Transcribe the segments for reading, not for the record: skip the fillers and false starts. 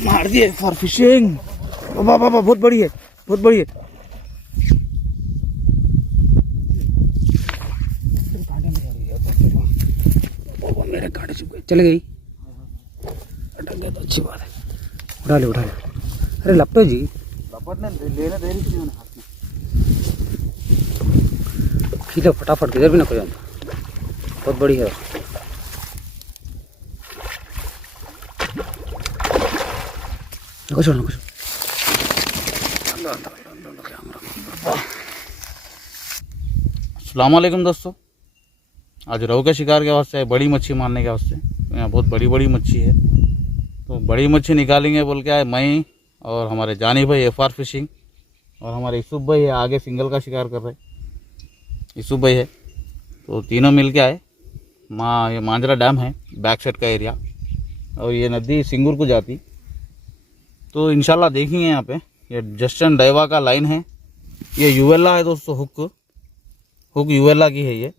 मार दिए for fishing. बाबा बाबा बहुत बड़ी है, बहुत बड़ी है। मेरे कांटे चुप गए, चले गई, अटक गया तो अच्छी बात है। उठा ले उठा ले। अरे लपटो जी, लपटने लेने दे रही थी हाथ में। खींचो फटाफट, किधर भी ना कोई, बहुत बड़ी है। कुछ ना कुछ। अस्सलाम वालेकुम दोस्तों, आज रोहू के शिकार के वास्ते, बड़ी मच्छी मारने के वास्ते। यहाँ बहुत बड़ी बड़ी मच्छी है, तो बड़ी मच्छी निकालेंगे बोल के आए मैं और हमारे जानी भाई एफआर फिशिंग, और हमारे यूसुफ भाई है आगे सिंगल का शिकार कर रहे। यूसुफ भाई है, तो तीनों मिल के आए। ये मांजरा डैम है बैक साइड का एरिया, और ये नदी सिंगूर को जाती। तो इंशाल्लाह देखेंगे यहाँ पे। ये जस्टन डाइवा का लाइन है, ये यूवेला है दोस्तों, हुक यूवेला की है ये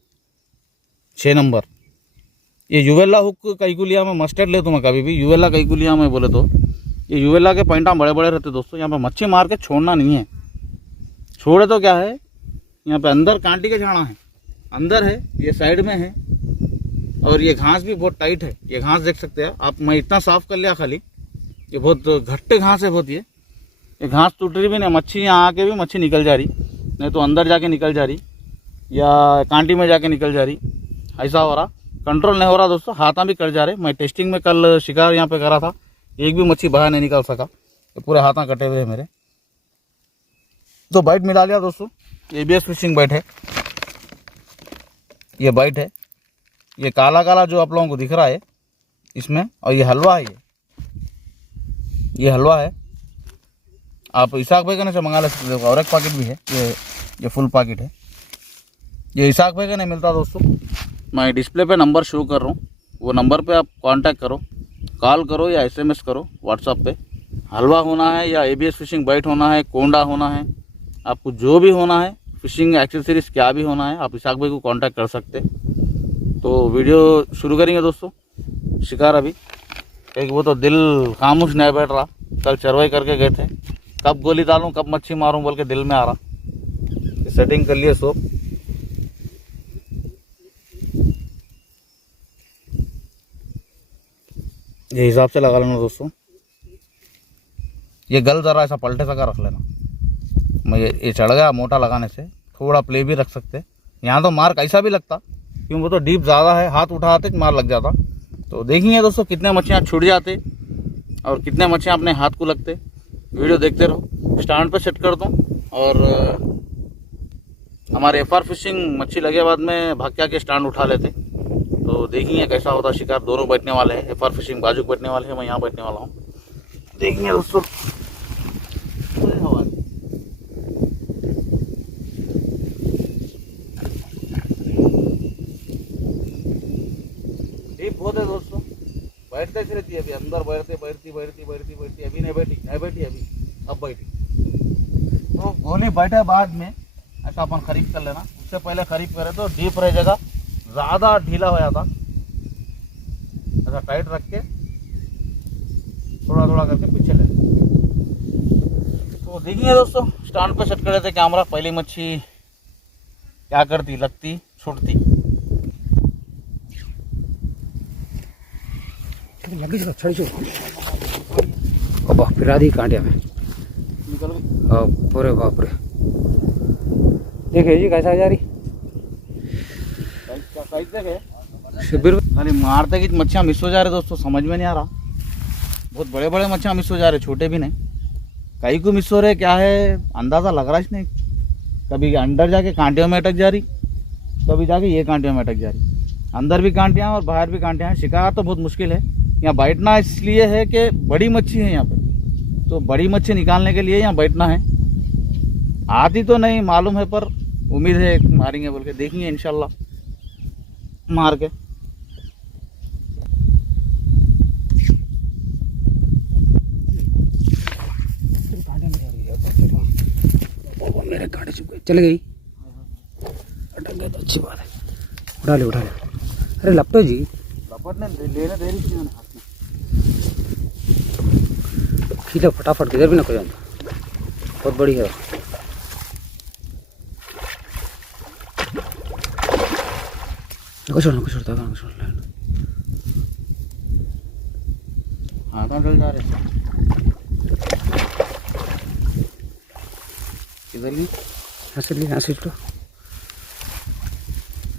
6 नंबर। ये यूवेला हुक कैकुलिया में मस्टर्ड ले, तुम्हें कभी भी यूवेला कैकुलिया में बोले तो ये यूवेला के पॉइंटा बड़े बड़े रहते दोस्तों। यहाँ पे मच्छी मार के छोड़ना नहीं है, छोड़े तो क्या है, यहाँ पे अंदर कांटी के झाड़ा है, अंदर है, ये साइड में है, और ये घास भी बहुत टाइट है। ये घास देख सकते हैं आप, मैं इतना साफ कर लिया खाली, ये बहुत घट्टे घास है बहुत। ये घास टूट रही भी नहीं, मच्छी यहाँ आके भी मच्छी निकल जा रही, नहीं तो अंदर जाके निकल जा रही या कांटी में जाके निकल जा रही, ऐसा हो रहा। कंट्रोल नहीं हो रहा दोस्तों, हाथा भी कट जा रहे। मैं टेस्टिंग में कल शिकार यहाँ पे करा था, एक भी मच्छी बाहर नहीं निकल सका, तो पूरे हाथा कटे हुए हैं मेरे। तो बाइट मिला लिया दोस्तों, एबीएस फिशिंग बाइट है, ये बाइट है। ये काला काला जो आप लोगों को दिख रहा है इसमें, और ये हलवा है, ये हलवा है। आप इसाक भाई का से मंगा ले सकते हो, और एक पैकेट भी है, ये फुल पैकेट है। ये इसाक भाई का नहीं मिलता दोस्तों। मैं डिस्प्ले पे नंबर शो कर रहा हूँ, वो नंबर पे आप कांटेक्ट करो, कॉल करो या एसएमएस करो व्हाट्सएप पे। हलवा होना है या एबीएस फिशिंग बाइट होना है, कोंडा होना है, आपको जो भी होना है, फिशिंग एक्सेसरीज क्या भी होना है, आप इसाक भाई को कांटेक्ट कर सकते। तो वीडियो शुरू करेंगे दोस्तों। शिकार अभी एक वो तो दिल खामोश नहीं बैठ रहा, कल चरवाई करके गए थे, कब गोली डालूं कब मच्छी मारूं बोल के दिल में आ रहा। सेटिंग कर लिए सोप, ये हिसाब से लगा लेना दोस्तों। ये गल जरा ऐसा पलटे सा रख लेना। मैं ये चढ़ गया मोटा लगाने से, थोड़ा प्ले भी रख सकते। यहाँ तो मार कैसा भी लगता, क्यों वो तो डीप ज़्यादा है, हाथ उठाते मार लग जाता। तो देखेंगे दोस्तों कितने मच्छियाँ छूट जाते और कितने मच्छियाँ अपने हाथ को लगते। वीडियो देखते रहो। स्टैंड पे सेट कर दूँ, और हमारे एफआर फिशिंग मच्छी लगे बाद में भाग के स्टैंड उठा लेते। तो देखेंगे कैसा होता शिकार। दोनों बैठने वाले हैं, एफआर फिशिंग बाजू बैठने वाले हैं, मैं यहाँ बैठने वाला हूँ। देखेंगे दोस्तों। डीप बहुत है दोस्तों, बैठते रहती है अभी अंदर, बैठती अभी नहीं बैठी अभी, अब बैठी। तो गोली बैठे बाद में ऐसा अपन खरीफ कर लेना। उससे पहले खरीफ करे तो डीप रह जाएगा, ज़्यादा ढीला हो जाता। ऐसा टाइट रख के थोड़ा थोड़ा करके पीछे ले। तो देखिए दोस्तों, स्टैंड पे सेट कर लेते कैमरा। पहली मच्छी क्या करती, लगती, छूटती। फिरा दी कांटे में, निकल गई पूरे। बाप रे, देखिए जी कैसा जा रही शिविर। खाली मारते कि मच्छियाँ मिस हो जा रहे दोस्तों, समझ में नहीं आ रहा। बहुत बड़े बड़े मच्छियाँ मिस हो जा रहे, छोटे भी नहीं। कई को मिस हो रहे, क्या है अंदाज़ा लग रहा है इसने। कभी अंदर जाके कांटियों में अटक जा रही, कभी जाके ये कांटियों में अटक जा रही। अंदर भी कांटियाँ और बाहर भी कांटियाँ। शिकार तो बहुत मुश्किल है यहाँ बैठना, इसलिए है कि बड़ी मच्छी है यहाँ पे। तो बड़ी मच्छी निकालने के लिए यहाँ बैठना है। आती तो नहीं मालूम है, पर उम्मीद है मारेंगे बोल के। देखेंगे इंशाल्लाह मार के। मेरे कांटे चुप गए, चले गई, अटक गए तो अच्छी बात है। उठा ले उठा ले। अरे लपटो जी, लपटने लेने दे रही थी हाथ में। खींचो फटाफट, किधर भी ना कोई आता, बहुत बड़ी है। नको छोड़ता है, हाँ कहाँ चल जा रहे किधर ली यहाँ से तो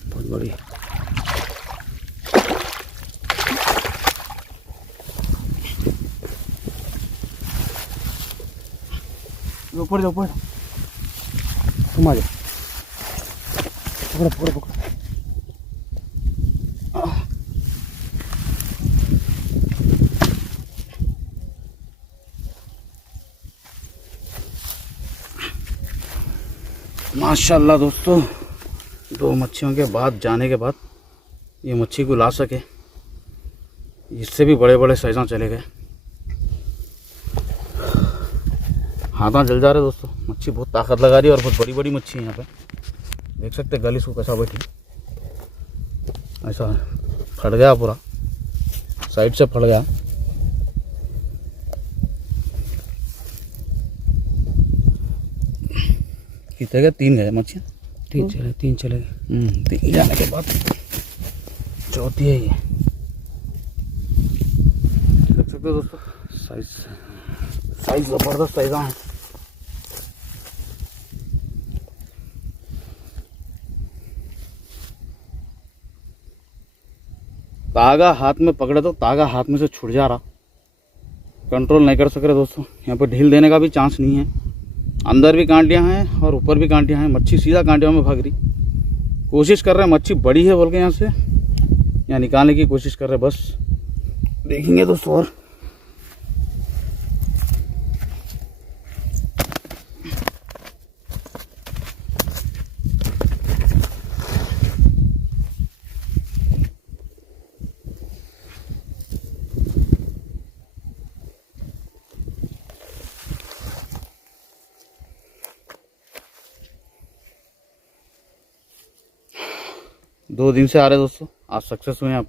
बहुत बड़ी है। ऊपर जाओ, तुम आ जाओ, पकड़ो। माशाल्लाह दोस्तों, 2 मच्छियों के बाद जाने के बाद ये मच्छी को ला सके, इससे भी बड़े बड़े साइज़ां चले गए। हाथा जल जा रहे दोस्तों, मच्छी बहुत ताकत लगा रही है और बहुत बड़ी बड़ी मच्छी है यहाँ पे। देख सकते हैं गल इसको कैसा बैठी, ऐसा फट गया पूरा, साइड से फट गया। कितने गए? 3 गए मच्छियाँ, 3 चले 3 जाने के बाद चौथी है ये। देख सकते हो दोस्तों, साइज ज़बरदस्त साइज़ां हैं। तागा हाथ में पकड़े तो तागा हाथ में से छूट जा रहा, कंट्रोल नहीं कर सक रहे दोस्तों। यहाँ पे ढील देने का भी चांस नहीं है, अंदर भी कांटियाँ हैं और ऊपर भी कांटियाँ हैं। मच्छी सीधा कांटियों में भाग रही, कोशिश कर रहे हैं मच्छी बड़ी है बोल के यहाँ से यहाँ निकालने की कोशिश कर रहे हैं। बस देखेंगे दोस्तों। और दो दिन से आ रहे दोस्तों, आज सक्सेस हुए आप।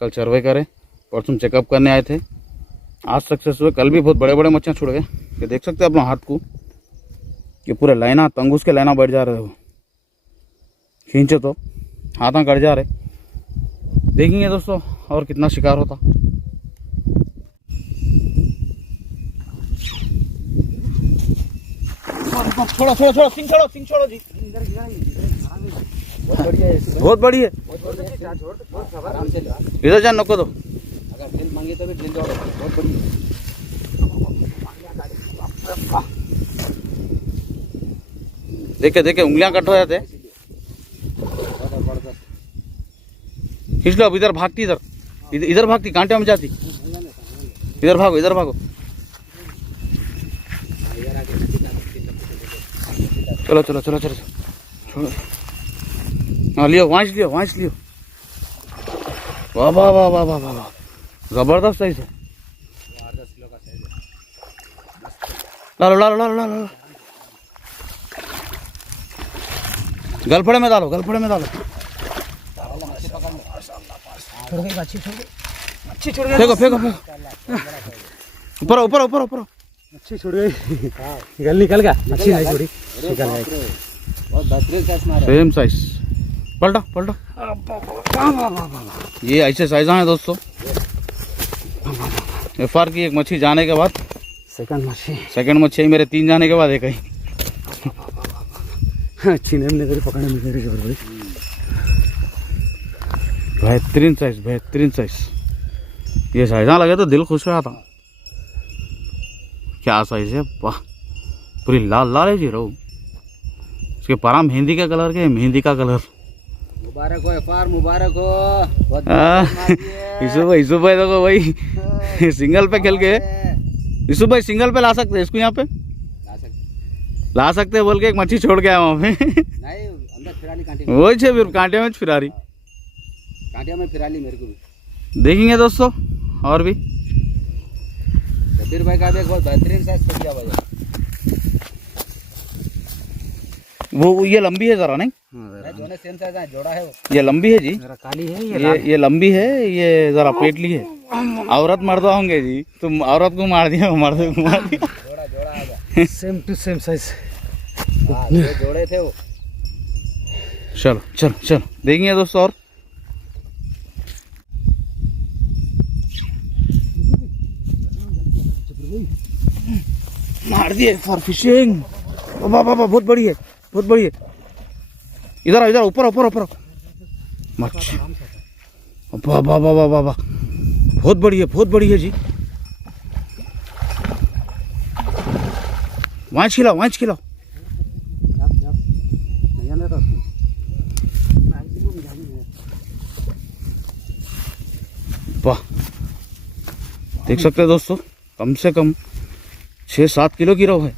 कल सर्वे करें, परसों चेकअप करने आए थे, आज सक्सेस हुए। कल भी बहुत बड़े बड़े मच्छियाँ छुड़ गए। ये देख सकते हैं अपना हाथ को, कि पूरे लाइना तंगूस के लाइना बैठ जा रहे हो, खींचो तो हाथा कट जा रहे। देखेंगे दोस्तों और कितना शिकार होता। छोड़ो सिंह छोड़ो जी, बहुत बड़ी है। इधर जान नको दो, अगर ड्रिल मांगे तो भी ड्रिल दो, बहुत बड़ी है। देखे उंगलियां कट हो जाते। खींच लो अब, इधर भागती, इधर भागती, कांटे में जाती। इधर भागो। चलो। हाँ लियो, वांच लियो। वाह, जबरदस्त साइज है। 8-10 किलो का साइज है। ला लो। गलफड़े में डालो। फेंको। ऊपर। अच्छी छुड़ गई, गल निकल गया। अच्छी नहीं छोड़ी, निकल गई। बहुत बेहतरीन साइज मारा, सेम साइज। पलटा। ये ऐसे साइज़ां हैं दोस्तों। एफआर की एक मच्छी जाने के बाद सेकंड मच्छी मेरे 3 जाने के बाद एक आई। अच्छी नहीं पकड़ने में मेरी जबरदस्त। बेहतरीन साइज। ये साइज़ां लगे तो दिल खुश हो जाता। क्या साइज है, वाह, पूरी लाल है जी रो। इसके परा मेहंदी का कलर के, मुबारक हो एफआर, मुबारक हो। यूसुफ भाई देखो भाई, सिंगल पे खेल के यूसुफ भाई सिंगल पे ला सकते हैं इसको, यहाँ पे ला सकते हैं बोल के एक मच्छी छोड़ के आया वहाँ पे। नहीं, अंदर फिराली कांटे में, वही छे, फिर कांटे में फिरारी, कांटे में फिराली मेरे को भी। देखेंगे दोस्तों और भी। शबीर भाई का भी एक बहुत बेहतरीन साइज छोड़ दिया भाई। वो ये लंबी है जरा, नहीं जोने सेम साइज है, जोड़ा है वो। ये लंबी है जी, जरा काली है ये लंबी है, ये जरा पेटली है। औरत मर्दा होंगे जी, तुम औरत को मार दिया, मर्द को मार दिया। जोड़ा जोड़ा आएगा, सेम टू सेम साइज। हाँ ये जोड़े थे वो। चलो चलो चलो देखेंगे दोस्तों। और मार दिए फॉर फिशिंग। बाबा बाबा बहुत बड़ी है, बहुत बड़ी है। इधर इधर ऊपर ऊपर ऊपर मच्छी। बाबा बाबा बाबा बहुत बड़ी है, बहुत बड़ी है जी। वांच खिलाओ, वांच खिलाओ। वाह देख सकते हैं दोस्तों, कम से कम 6-7 किलो की रोहू है।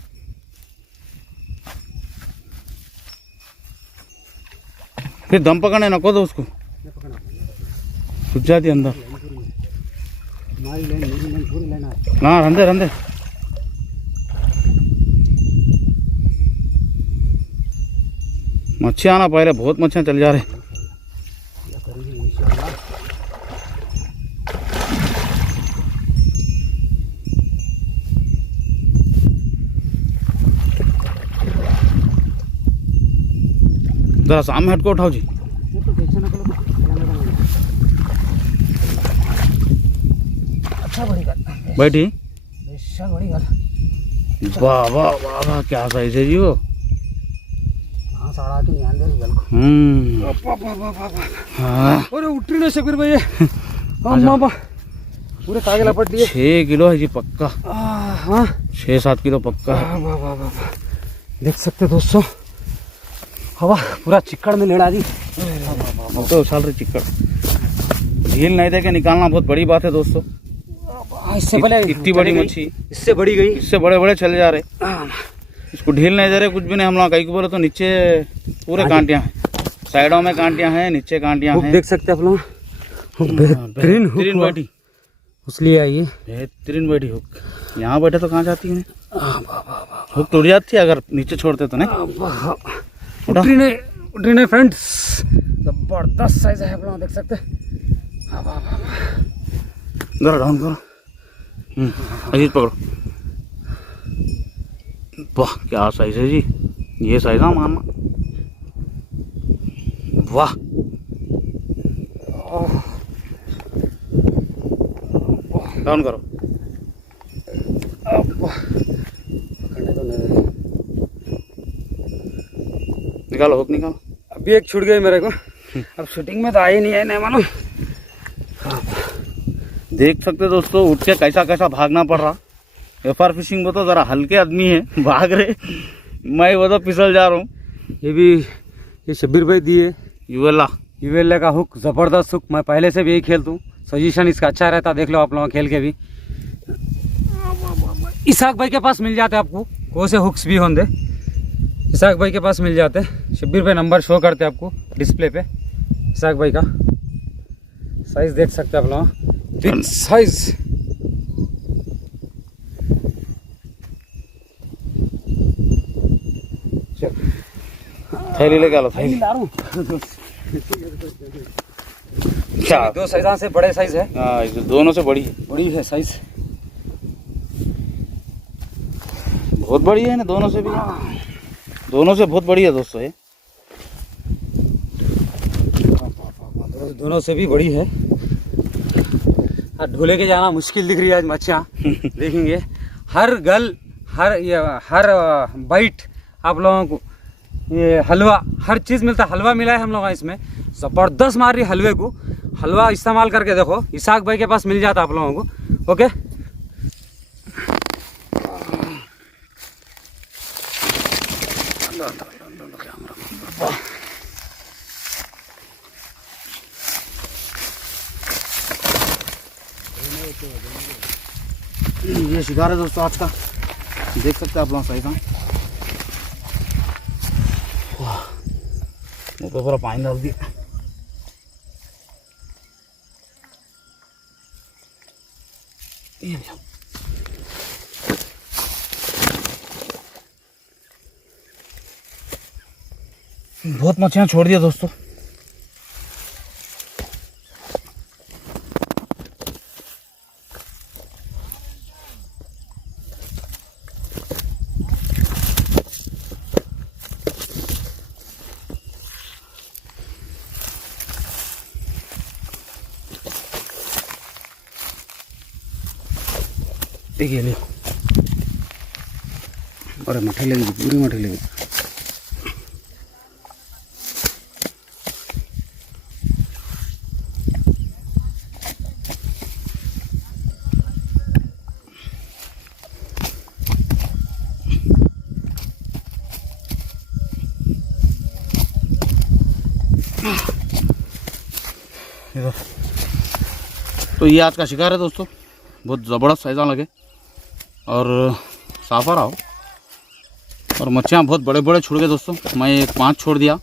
फिर दम पकड़ने नको दो उसको, घुस जाती अंदर। हाँ रंधे रंधे। मच्छी आना पहले, बहुत मच्छियाँ चल जा रहे। जरा सामने हट को उठाओ जी। अच्छा बड़ी गल, बैठी। बेशक बड़ी गल। वाह वाह वाह वाह क्या साइज है जी वो। हाँ साड़ा के ध्यान दे गल को। हाँ अरे उठी नहीं शबीर भाई। अम्मा पूरे कागे लपट दिए। 6 किलो है जी पक्का। हाँ 6-7 किलो पक्का है। वाह वाह वाह, देख सकते दोस्तों, हवा पूरा चिक्कड़ में लेड़ा दी। तो उछाल रही चिक्कड़। झील नहीं दे के निकालना बहुत बड़ी बात है दोस्तों। इससे पहले इतनी बड़ी मच्छी, इससे बड़ी गई, इससे बड़े बड़े चले जा रहे। इसको ढील नहीं दे रहे, कुछ भी नहीं। हम लोग कहीं को बोले तो नीचे पूरे कांटियां हैं, साइडों में कांटियां हैं, नीचे कांटियां हैं। देख सकते हैं आप लोग, बेहतरीन बेहतरीन बैठी, उसलिए आई है। बेहतरीन बैठी हुक। यहाँ बैठे तो कहाँ जाती है, हुक टूट जाती है अगर नीचे छोड़ते तो। नहीं उठी नहीं फ्रेंड्स, जबरदस्त साइज है, आप लोग देख सकते हैं। जरा डाउन करो, अजीत पकड़ो। वाह क्या साइज है जी, ये साइज ना मारना। वाह डाउन करो। निकालो हुक निकालो। अभी एक छूट गई मेरे को, अब शूटिंग में तो आई नहीं है, नहीं मालूम। देख सकते दोस्तों, उठ के कैसा कैसा भागना पड़ रहा। एफआर फिशिंग वो तो जरा हल्के आदमी है, भाग रहे, मैं वो तो फिसल जा रहा हूँ। ये भी ये शब्बीर भाई दिए यूएलए का हुक, ज़बरदस्त हुक। मैं पहले से भी यही खेलता हूँ, सजेशन इसका अच्छा रहता, देख लो आप लोग खेल के भी। इसाक भाई के पास मिल जाते आपको, कौन से हुक्स भी होंगे इसाक भाई के पास मिल जाते। शब्बीर भाई नंबर शो करते आपको डिस्प्ले पे। इसाक भाई का साइज देख सकते हैं आप लोग, बिग साइज। थैली लेके आलो, थैली ला रहा हूँ। क्या 2 साइज से बड़े साइज है। हाँ दोनों से बड़ी है, बड़ी है साइज, बहुत बड़ी है ना, दोनों से भी, दोनों से बहुत बड़ी है दोस्तों ये। दोनों से भी बड़ी है। ढोले के जाना मुश्किल दिख रही है आज मच्छियाँ। देखेंगे हर गल, हर बाइट आप लोगों को, ये हलवा, हर चीज़ मिलता है। हलवा मिला है हम लोगों इसमें, ज़बरदस्त मार रही हलवे को। हलवा इस्तेमाल करके देखो, इसाक भाई के पास मिल जाता आप लोगों को। ओके ये शिकार है दोस्तों आज का, देख सकते हैं आप लोग साइज। वो तो पूरा पानी डाल दिया। ये लिया। बहुत मछलियाँ छोड़ दिया दोस्तों। देखिए ले, अरे मठे लगी, पूरी मठे लगी। तो ये आज का शिकार है दोस्तों, बहुत ज़बरदस्त साइज़ा लगे और साफा रहा हो, और मच्छियाँ बहुत बड़े बड़े छुड़ गए दोस्तों। मैं एक 5 छोड़ दिया।